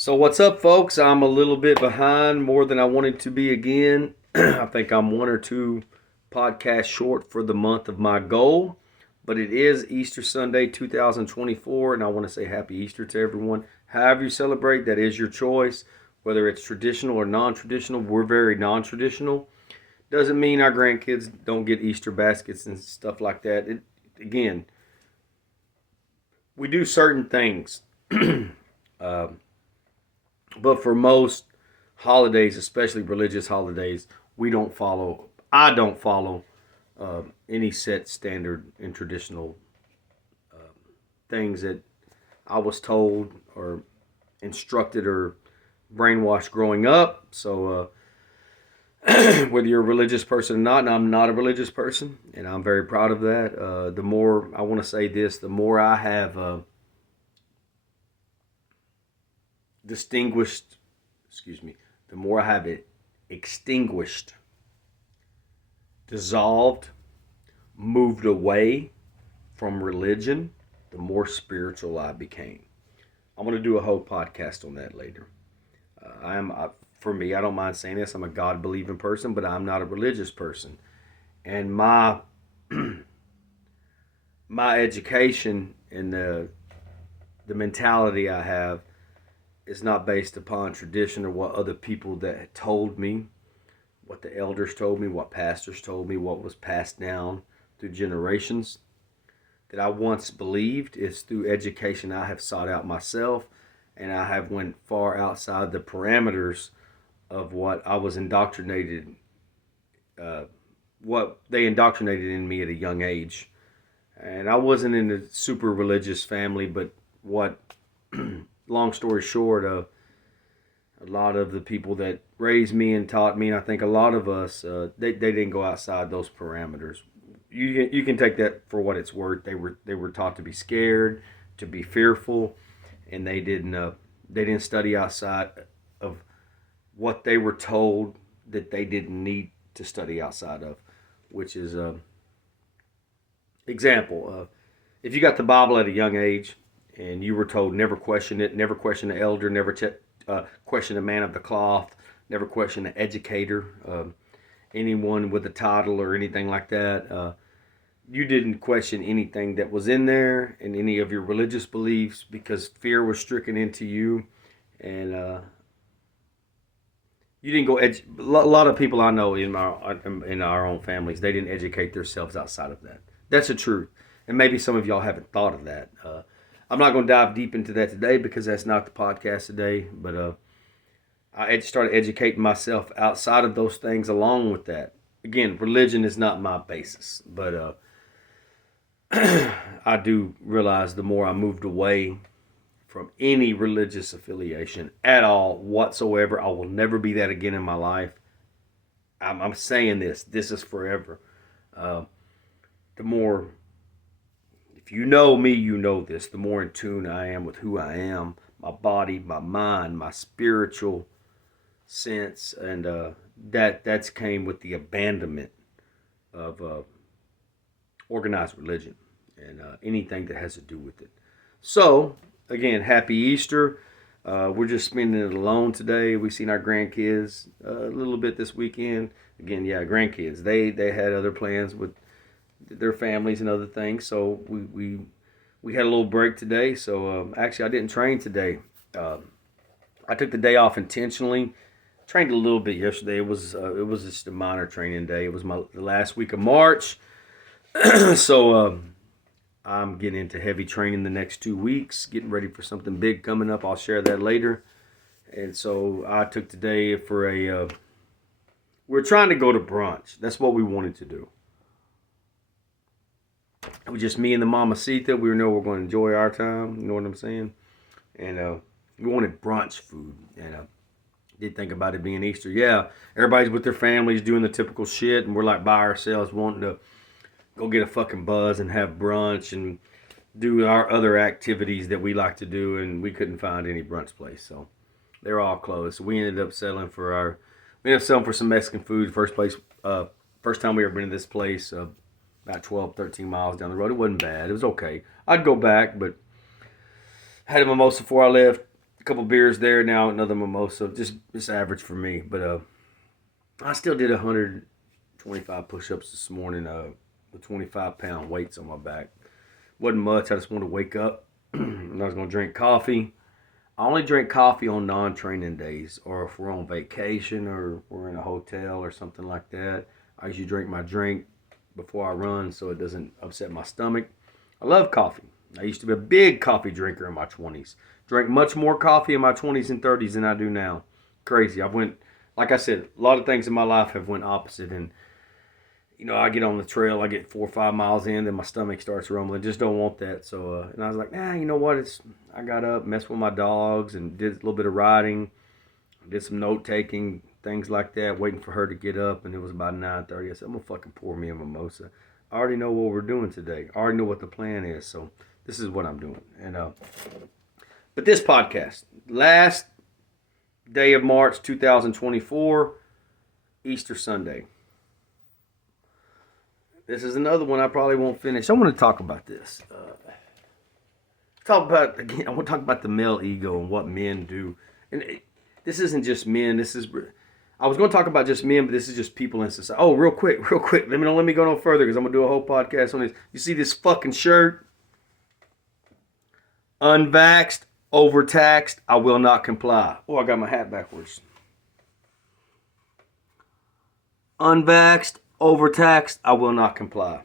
So what's up, folks? I'm a little bit behind, more than I wanted to be again. I think I'm one or two podcasts short for the month of my goal, but it is Easter Sunday 2024, and I want to say happy Easter to everyone. However you celebrate, that is your choice. Whether it's traditional or non-traditional, we're very non-traditional. Doesn't mean our grandkids don't get Easter baskets and stuff like that. Again, we do certain things. uh, But for most holidays, especially religious holidays, we don't follow. I don't follow any set standard and traditional things that I was told or instructed or brainwashed growing up. So whether you're a religious person or not, and I'm not a religious person, and I'm very proud of that. The more I want to say this, the more I have distinguished, excuse me, the more I have it extinguished, dissolved, moved away from religion, the more spiritual I became. I'm going to do a whole podcast on that later. For me, I don't mind saying this. I'm a God believing person, but I'm not a religious person. And my education and the mentality I have is not based upon tradition or what other people that had told me, what the elders told me, what pastors told me, what was passed down through generations that I once believed. Is through education I have sought out myself, and I have went far outside the parameters of what I was indoctrinated, what they indoctrinated in me at a young age. And I wasn't in a super religious family, but what, long story short, a lot of the people that raised me and taught me, and I think a lot of us, they didn't go outside those parameters. You can take that for what it's worth. They were taught to be scared, to be fearful, and they didn't study outside of what they were told that they didn't need to study outside of, which is example. If you got the Bible at a young age and you were told never question it, never question the elder, never question the man of the cloth, never question the educator, anyone with a title or anything like that. You didn't question anything that was in there and any of your religious beliefs because fear was stricken into you, and you didn't go. A lot of people I know in our own families, they didn't educate themselves outside of that. That's the truth, and maybe some of y'all haven't thought of that. I'm not going to dive deep into that today because that's not the podcast today. But I started educating myself outside of those things along with that. Again, religion is not my basis, but I do realize the more I moved away from any religious affiliation at all whatsoever, I will never be that again in my life. I'm saying this. This is forever. Uh, the more, if you know me, you know this. The more in tune I am with who I am, my body, my mind, my spiritual sense, and that's came with the abandonment of organized religion and anything that has to do with it. So, again, happy Easter. We're just spending it alone today. We've seen our grandkids a little bit this weekend. Again, yeah, grandkids. They had other plans with their families and other things. So we had a little break today. So actually, I didn't train today. I took the day off intentionally. Trained a little bit yesterday. It was just a minor training day. It was the last week of March. So I'm getting into heavy training the next 2 weeks, getting ready for something big coming up. I'll share that later. And so I took today for we're trying to go to brunch. That's what we wanted to do. It was just me and the mamacita. We know we're going to enjoy our time. You know what I'm saying? And we wanted brunch food. And did think about it being Easter. Yeah, everybody's with their families doing the typical shit, and we're like by ourselves wanting to go get a fucking buzz and have brunch and do our other activities that we like to do, and we couldn't find any brunch place, so they're all closed. So we ended up settling for some Mexican food. First time we ever been to this place, about 12, 13 miles down the road. It wasn't bad. It was okay. I'd go back, but had a mimosa before I left. a couple beers there, now another mimosa. Just average for me. But I still did 125 push-ups this morning with 25-pound weights on my back. Wasn't much. I just wanted to wake up and I was going to drink coffee. I only drink coffee on non-training days, or if we're on vacation or we're in a hotel or something like that. I usually drink my drink before I run so it doesn't upset my stomach. I love coffee. I used to be a big coffee drinker in my 20s. Drank much more coffee in my 20s and 30s than I do now. Crazy. Like I said, a lot of things in my life have went opposite. And, I get on the trail, I get 4 or 5 miles in, then my stomach starts rumbling. Just don't want that. So, and I was like, you know what? I got up, messed with my dogs, and did a little bit of riding, did some note taking, things like that, waiting for her to get up. And it was about 9:30. I said, I'm going to fucking pour me a mimosa. I already know what we're doing today. I already know what the plan is. So this is what I'm doing. And but this podcast, last day of March 2024, Easter Sunday. This is another one I probably won't finish. I want to talk about this. I want to talk about the male ego and what men do. And this isn't just men. I was going to talk about just men, but this is just people in society. Oh, real quick. Let me go no further because I'm going to do a whole podcast on this. You see this fucking shirt? Unvaxxed, overtaxed, I will not comply. Oh, I got my hat backwards. Unvaxxed, overtaxed, I will not comply.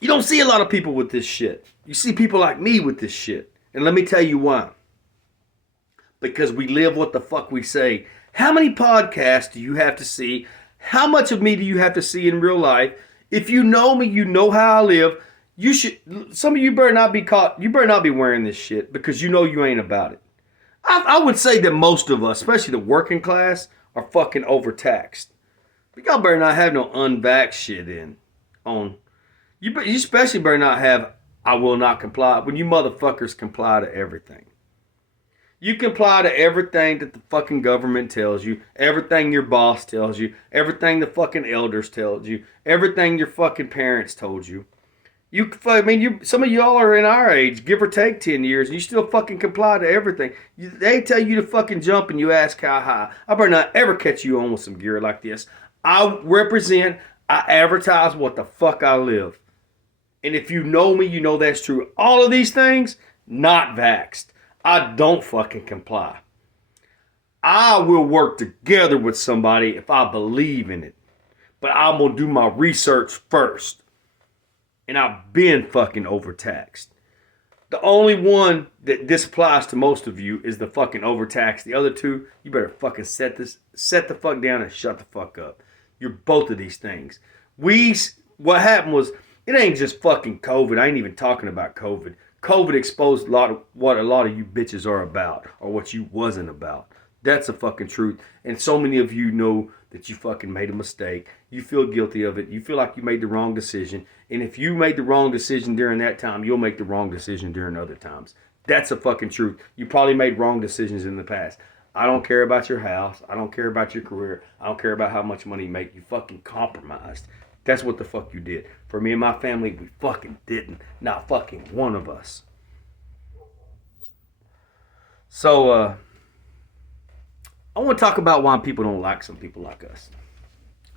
You don't see a lot of people with this shit. You see people like me with this shit. And let me tell you why. Because we live what the fuck we say. How many podcasts do you have to see? How much of me do you have to see in real life? If you know me, you know how I live. Some of you better not be caught. You better not be wearing this shit because you know you ain't about it. I would say that most of us, especially the working class, are fucking overtaxed. But y'all better not have no unvaxxed shit on. You especially better not have I will not comply when you motherfuckers comply to everything. You comply to everything that the fucking government tells you, everything your boss tells you, everything the fucking elders told you, everything your fucking parents told you. Some of y'all are in our age, give or take 10 years, and you still fucking comply to everything. They tell you to fucking jump and you ask how high. I better not ever catch you on with some gear like this. I advertise what the fuck I live. And if you know me, you know that's true. All of these things, not vaxxed. I don't fucking comply. I will work together with somebody if I believe in it. But I'm going to do my research first. And I've been fucking overtaxed. The only one that this applies to most of you is the fucking overtaxed. The other two, you better fucking set the fuck down and shut the fuck up. You're both of these things. What happened was, it ain't just fucking COVID. I ain't even talking about COVID. COVID exposed what a lot of you bitches are about, or what you wasn't about. That's the fucking truth. And so many of you know that you fucking made a mistake. You feel guilty of it. You feel like you made the wrong decision. And if you made the wrong decision during that time, you'll make the wrong decision during other times. That's the fucking truth. You probably made wrong decisions in the past. I don't care about your house. I don't care about your career. I don't care about how much money you make. You fucking compromised. That's what the fuck you did. For me and my family, we fucking didn't. Not fucking one of us. So, I want to talk about why people don't like some people like us.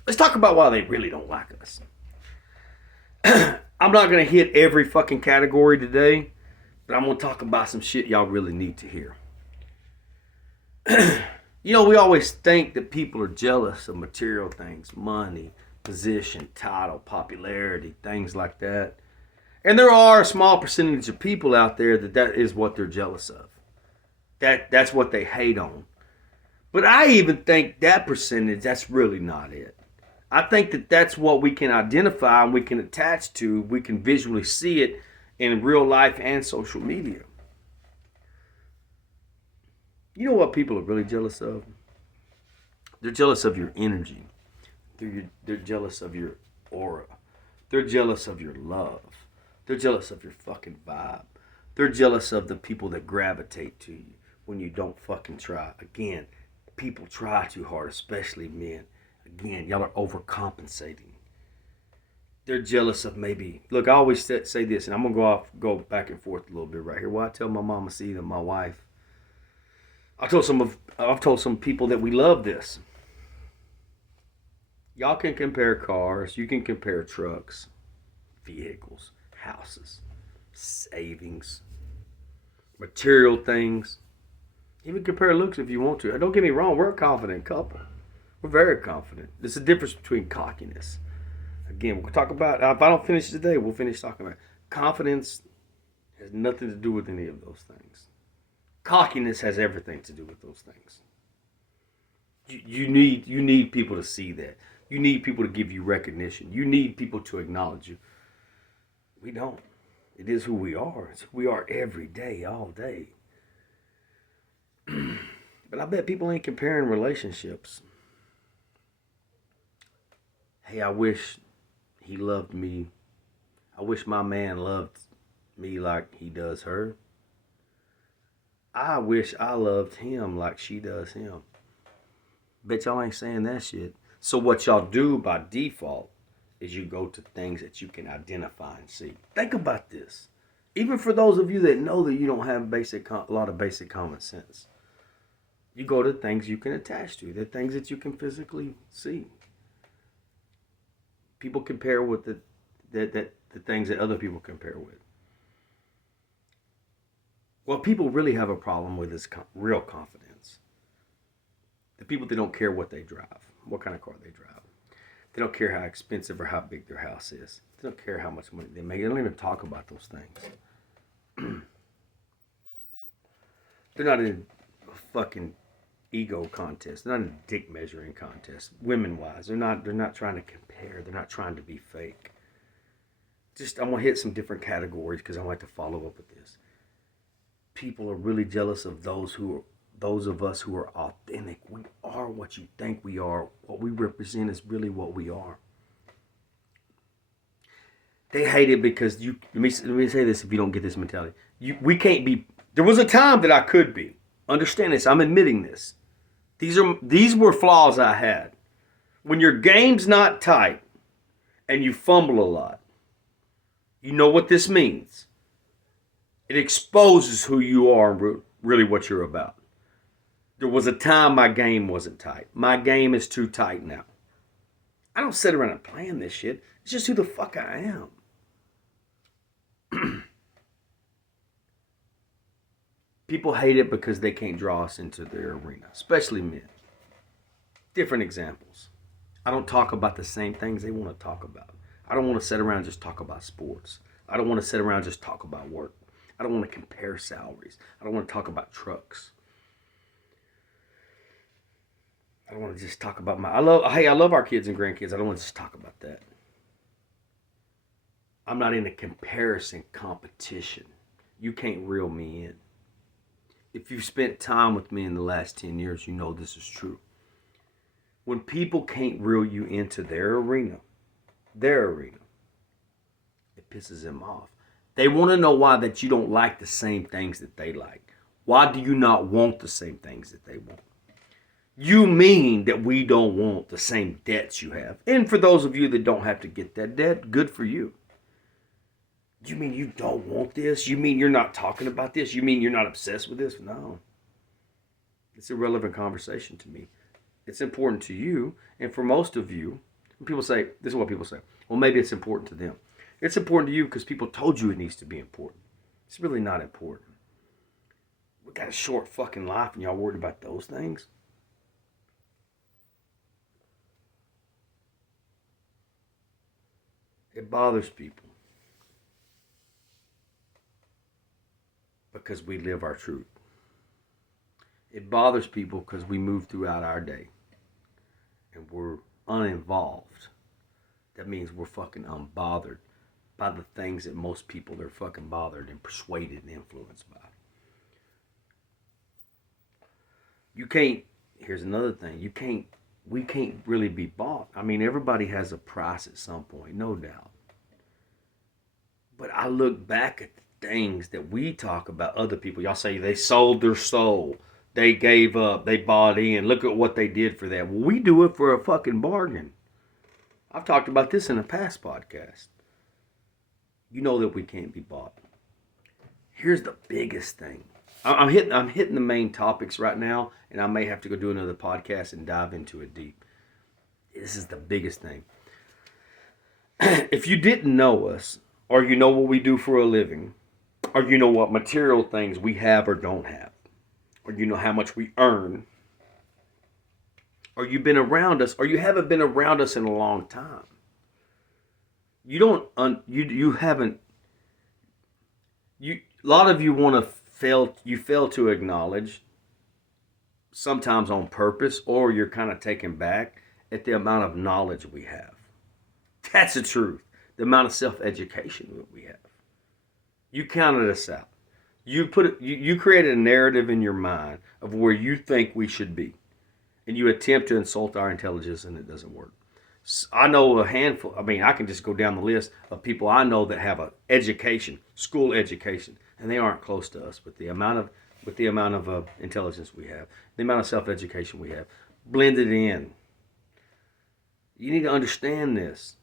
Let's talk about why they really don't like us. I'm not going to hit every fucking category today, but I'm going to talk about some shit y'all really need to hear. We always think that people are jealous of material things, money, position, title, popularity, things like that. And there are a small percentage of people out there that is what they're jealous of. That's what they hate on. But I even think that percentage, that's really not it. I think that that's what we can identify and we can attach to. We can visually see it in real life and social media. You know what people are really jealous of? They're jealous of your energy. They're jealous of your aura. They're jealous of your love. They're jealous of your fucking vibe. They're jealous of the people that gravitate to you when you don't fucking try. Again, people try too hard, especially men. Again, y'all are overcompensating. They're jealous of maybe. Look, I always say this, and I'm gonna go back and forth a little bit right here. Well, I tell my mama, see that my wife. I've told some people that we love this. Y'all can compare cars. You can compare trucks, vehicles, houses, savings, material things. Even compare looks if you want to. Don't get me wrong. We're a confident couple. We're very confident. There's a difference between cockiness. Again, we'll talk about. If I don't finish today, we'll finish talking about confidence. Has nothing to do with any of those things. Cockiness has everything to do with those things. You need people to see that. You need people to give you recognition. You need people to acknowledge you. We don't. It is who we are. It's who we are every day, all day. But I bet people ain't comparing relationships. Hey, I wish he loved me. I wish my man loved me like he does her. I wish I loved him like she does him. Bet y'all ain't saying that shit. So what y'all do by default is you go to things that you can identify and see. Think about this. Even for those of you that know that you don't have a lot of basic common sense. You go to things you can attach to. The things that you can physically see. People compare with the things that other people compare with. What people really have a problem with is real confidence. The people that don't care what they drive, what kind of car they drive. They don't care how expensive or how big their house is. They don't care how much money they make. They don't even talk about those things. They're not in a fucking ego contest. They're not in a dick measuring contest. Women wise, they're not trying to compare. They're not trying to be fake. I'm gonna hit some different categories because I like to follow up with this. People are really jealous of those of us who are authentic. We are what you think we are. What we represent is really what we are. They hate it because let me say this if you don't get this mentality. We can't be. There was a time that I could be. Understand this. I'm admitting this. These were flaws I had. When your game's not tight and you fumble a lot, you know what this means. It exposes who you are and really what you're about. There was a time my game wasn't tight. My game is too tight now. I don't sit around and plan this shit. It's just who the fuck I am. People hate it because they can't draw us into their arena, especially men. Different examples. I don't talk about the same things they want to talk about. I don't want to sit around and just talk about sports. I don't want to sit around and just talk about work. I don't want to compare salaries. I don't want to talk about trucks. I don't want to just talk about I love our kids and grandkids. I don't want to just talk about that. I'm not in a comparison competition. You can't reel me in. If you've spent time with me in the last 10 years, you know this is true. When people can't reel you into their arena, it pisses them off. They want to know why that you don't like the same things that they like. Why do you not want the same things that they want? You mean that we don't want the same debts you have. And for those of you that don't have to get that debt, good for you. You mean you don't want this? You mean you're not talking about this? You mean you're not obsessed with this? No. It's a relevant conversation to me. It's important to you. And for most of you, people say, this is what people say, well, maybe it's important to them. It's important to you because people told you it needs to be important. It's really not important. We got a short fucking life and y'all worried about those things? It bothers people because we live our truth. It bothers people because we move throughout our day and we're uninvolved. That means we're fucking unbothered by the things that most people are fucking bothered and persuaded and influenced by. Here's another thing, we can't really be bought. I mean, everybody has a price at some point, no doubt. But I look back at the things that we talk about other people. Y'all say they sold their soul. They gave up. They bought in. Look at what they did for that. Well, we do it for a fucking bargain. I've talked about this in a past podcast. You know that we can't be bought. Here's the biggest thing. I'm hitting the main topics right now, and I may have to go do another podcast and dive into it deep. This is the biggest thing. If you didn't know us, or you know what we do for a living, or you know what material things we have or don't have, or you know how much we earn, or you've been around us, or you haven't been around us in a long time, you haven't, a lot of you fail to acknowledge, sometimes on purpose, or you're kind of taken back at the amount of knowledge we have. That's the truth. The amount of self-education that we have. You counted us out. You created a narrative in your mind of where you think we should be, and you attempt to insult our intelligence, and it doesn't work. I know a handful. I mean, I can just go down the list of people I know that have a education, school education, and they aren't close to us. With the amount of intelligence we have, the amount of self-education we have, blended in. You need to understand this.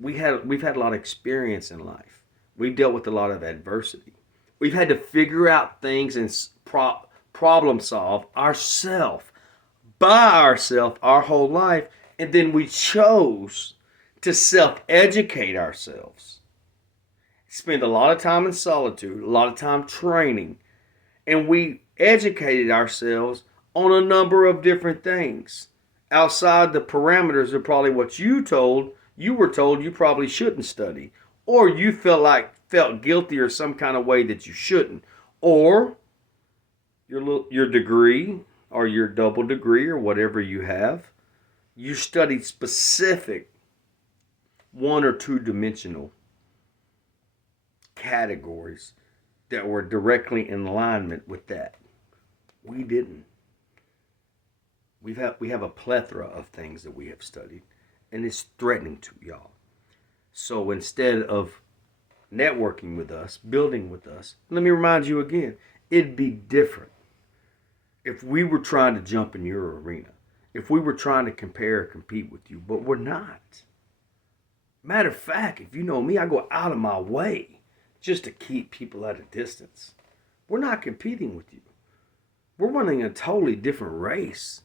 We've had a lot of experience in life. We've dealt with a lot of adversity. We've had to figure out things and problem solve ourselves, by ourselves, our whole life. And then we chose to self-educate ourselves. Spend a lot of time in solitude, a lot of time training. And we educated ourselves on a number of different things. Outside the parameters of probably what you were told you probably shouldn't study. Or you felt guilty or some kind of way that you shouldn't. Or your degree or your double degree or whatever you have, you studied specific 1 or 2 dimensional categories that were directly in alignment with that. We didn't. We have a plethora of things that we have studied, and it's threatening to y'all. So instead of networking with us, building with us, let me remind you again, it'd be different if we were trying to jump in your arena. If we were trying to compare or compete with you, but we're not. Matter of fact, if you know me, I go out of my way just to keep people at a distance. We're not competing with you. We're running a totally different race.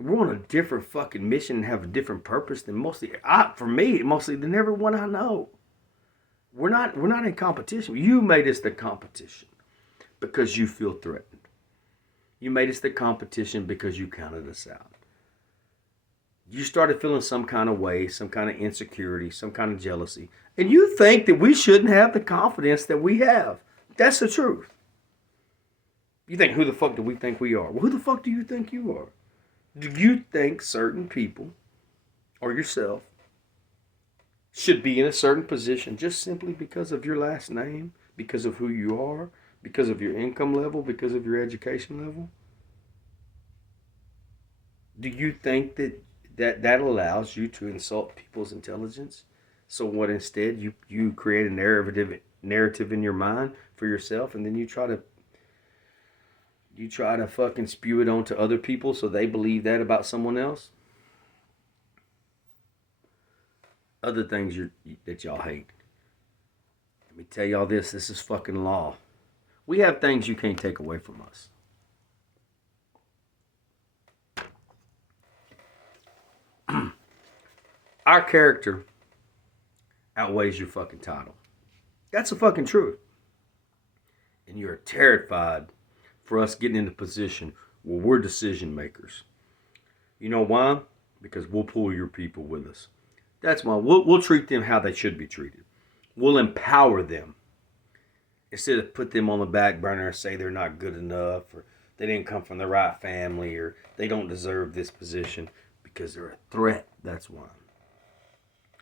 We're on a different fucking mission and have a different purpose than mostly than everyone I know. We're not in competition. You made us the competition because you feel threatened. You made us the competition because you counted us out. You started feeling some kind of way, some kind of insecurity, some kind of jealousy. And you think that we shouldn't have the confidence that we have. That's the truth. You think, who the fuck do we think we are? Well, who the fuck do you think you are? Do you think certain people, or yourself, should be in a certain position just simply because of your last name, because of who you are, because of your income level, because of your education level? Do you think that allows you to insult people's intelligence? So what, instead you create a narrative in your mind for yourself, and then you try to fucking spew it onto other people so they believe that about someone else? Other things that y'all hate. Let me tell y'all this is fucking law. We have things you can't take away from us. Our character outweighs your fucking title. That's the fucking truth. And you're terrified for us getting in a position where we're decision makers. You know why? Because we'll pull your people with us. That's why we'll treat them how they should be treated. We'll empower them instead of put them on the back burner and say they're not good enough, or they didn't come from the right family, or they don't deserve this position because they're a threat. That's why.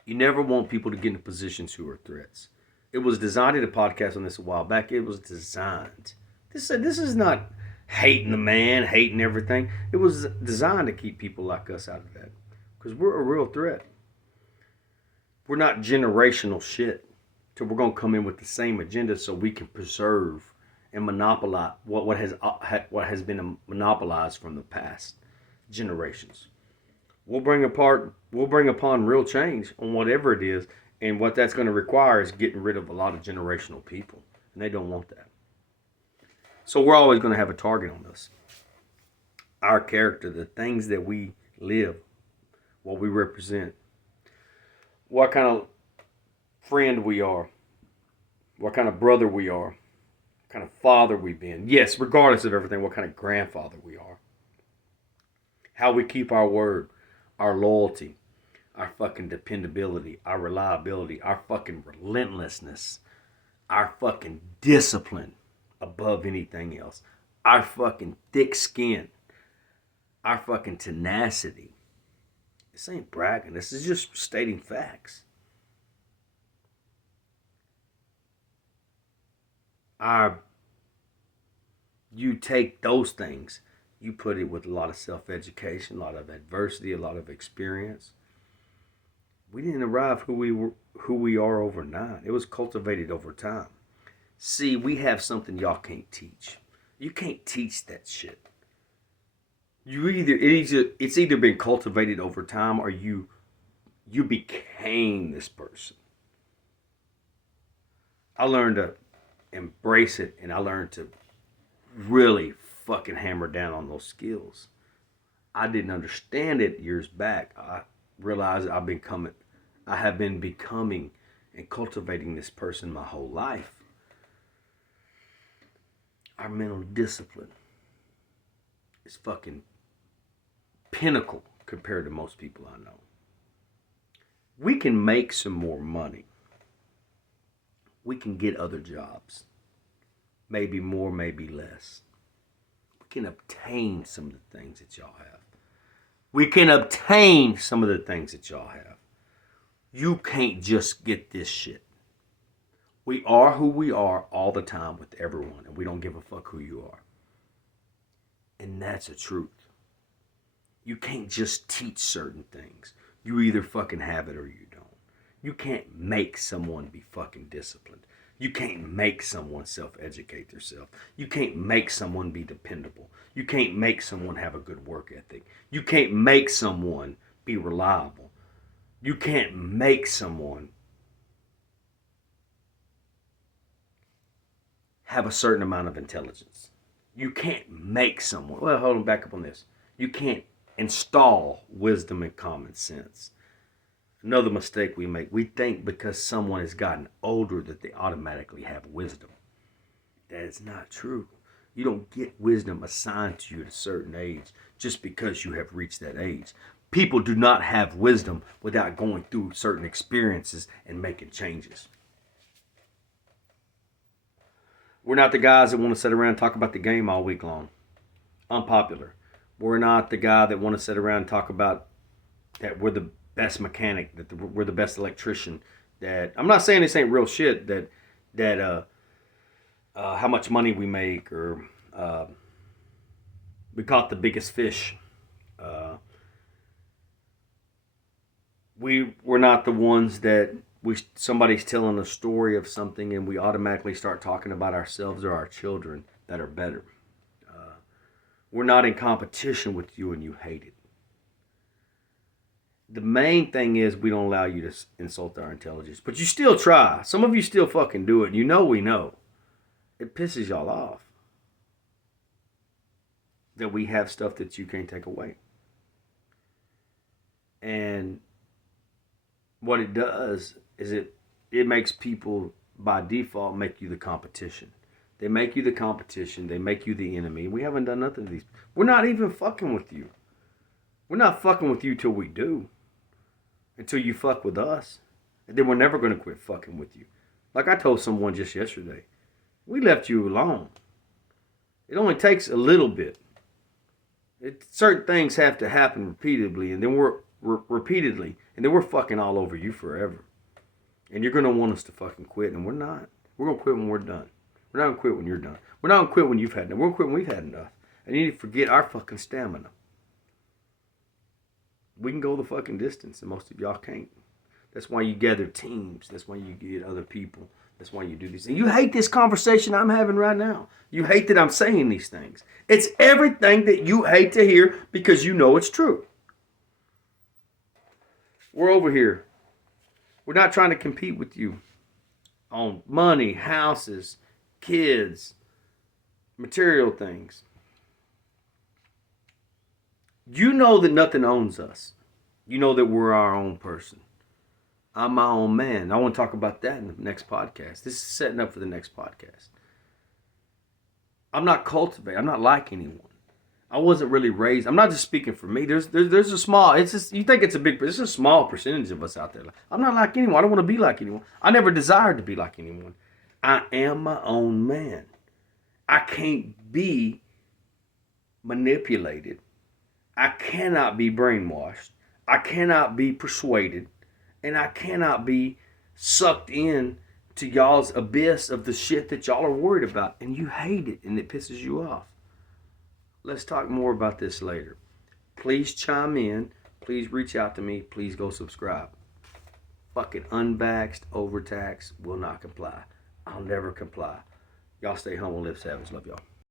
You never want people to get into positions who are threats. It was designed, in a podcast on this a while back. It was designed. This is not hating the man, hating everything. It was designed to keep people like us out of that, because we're a real threat. We're not generational shit. So we're going to come in with the same agenda so we can preserve and monopolize what has been monopolized from the past generations. we'll bring upon real change on whatever it is, and what that's going to require is getting rid of a lot of generational people, and they don't want that. So we're always going to have a target on us. Our character, the things that we live, what we represent, what kind of friend we are, what kind of brother we are, what kind of father we've been. Yes, regardless of everything, what kind of grandfather we are. How we keep our word, our loyalty, our fucking dependability, our reliability, our fucking relentlessness, our fucking discipline above anything else, our fucking thick skin, our fucking tenacity. This ain't bragging. This is just stating facts. You take those things, you put it with a lot of self-education, a lot of adversity, a lot of experience. We didn't arrive who we are overnight. It was cultivated over time. See, we have something y'all can't teach. You can't teach that shit. It's either been cultivated over time, or you became this person. I learned to embrace it, and I learned to really fucking hammer down on those skills. I didn't understand it years back. I realized I have been becoming and cultivating this person my whole life. Our mental discipline is fucking pinnacle compared to most people I know. We can make some more money. We can get other jobs. Maybe more, maybe less. We can obtain some of the things that y'all have. We can obtain some of the things that y'all have. You can't just get this shit. We are who we are all the time with everyone, and we don't give a fuck who you are. And that's the truth. You can't just teach certain things. You either fucking have it or you don't. You can't make someone be fucking disciplined. You can't make someone self-educate themselves. You can't make someone be dependable. You can't make someone have a good work ethic. You can't make someone be reliable. You can't make someone have a certain amount of intelligence. You can't make someone, well, hold on, back up on this. You can't install wisdom and common sense. Another mistake we make, we think because someone has gotten older that they automatically have wisdom. That is not true. You don't get wisdom assigned to you at a certain age just because you have reached that age. People do not have wisdom without going through certain experiences and making changes. We're not the guys that want to sit around and talk about the game all week long. Unpopular. We're not the guy that want to sit around and talk about that we're the best mechanic, that we're the best electrician. That I'm not saying this ain't real shit. That how much money we make, or we caught the biggest fish. We're not the ones that somebody's telling a story of something and we automatically start talking about ourselves or our children that are better. We're not in competition with you and you hate it. The main thing is we don't allow you to insult our intelligence. But you still try. Some of you still fucking do it. You know we know. It pisses y'all off that we have stuff that you can't take away. And what it does is it makes people by default make you the competition. They make you the competition. They make you the enemy. We haven't done nothing to these. We're not even fucking with you. We're not fucking with you till we do. Until you fuck with us. And then we're never going to quit fucking with you. Like I told someone just yesterday. We left you alone. It only takes a little bit. Certain things have to happen repeatedly. And then repeatedly. And then we're fucking all over you forever. And you're going to want us to fucking quit. And we're not. We're going to quit when we're done. We're not going to quit when you're done. We're not going to quit when you've had enough. We're going to quit when we've had enough. And you need to forget our fucking stamina. We can go the fucking distance, and most of y'all can't. That's why you gather teams. That's why you get other people. That's why you do these things. You hate this conversation I'm having right now. You hate that I'm saying these things. It's everything that you hate to hear because you know it's true. We're over here. We're not trying to compete with you on money, houses, kids, material things. You know that nothing owns us. You know that we're our own person. I'm my own man. I want to talk about that in the next podcast. This is setting up for the next podcast. I'm not cultivated. I'm not like anyone. I wasn't really raised. I'm not just speaking for me. There's a small. It's just, you think it's a big. It's a small percentage of us out there. I'm not like anyone. I don't want to be like anyone. I never desired to be like anyone. I am my own man. I can't be manipulated. I cannot be brainwashed. I cannot be persuaded. And I cannot be sucked in to y'all's abyss of the shit that y'all are worried about. And you hate it and it pisses you off. Let's talk more about this later. Please chime in. Please reach out to me. Please go subscribe. Fucking unvaxxed, overtaxed, will not comply. I'll never comply. Y'all stay home and live savage. Love y'all.